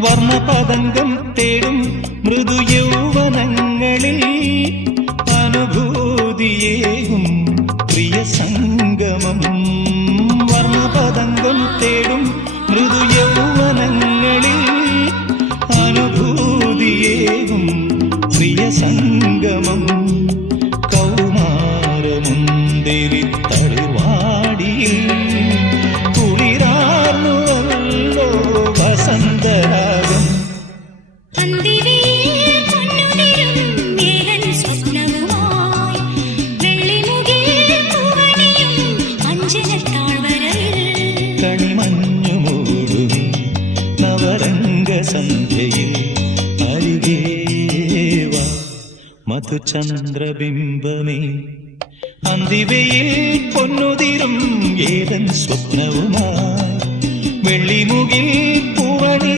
വർണ്ണപതംഗം തേടും മൃദു യൗവനങ്ങളിൽ അനുഭൂതിയേകും പ്രിയ സംഗമം. വർണ്ണപതംഗം തേടും മൃദു യൗവനങ്ങളിൽ അനുഭൂതിയേകും പ്രിയ സംഗമം. കൗമാരമുന്തിരി തളിർവാടിയിൽ കുളിരാർന്നുവല്ലോ വസന്തരാഗം. കണിമഞ്ഞു മൂടുമി നവരംഗസന്ധ്യയിൽ അരികേവ മധുചന്ദ്രബിംബമേ. അന്തിവയിൽ പൊന്നുതിരും ഏതൻ സ്വപ്നവുമായി വെള്ളിമുകിൽ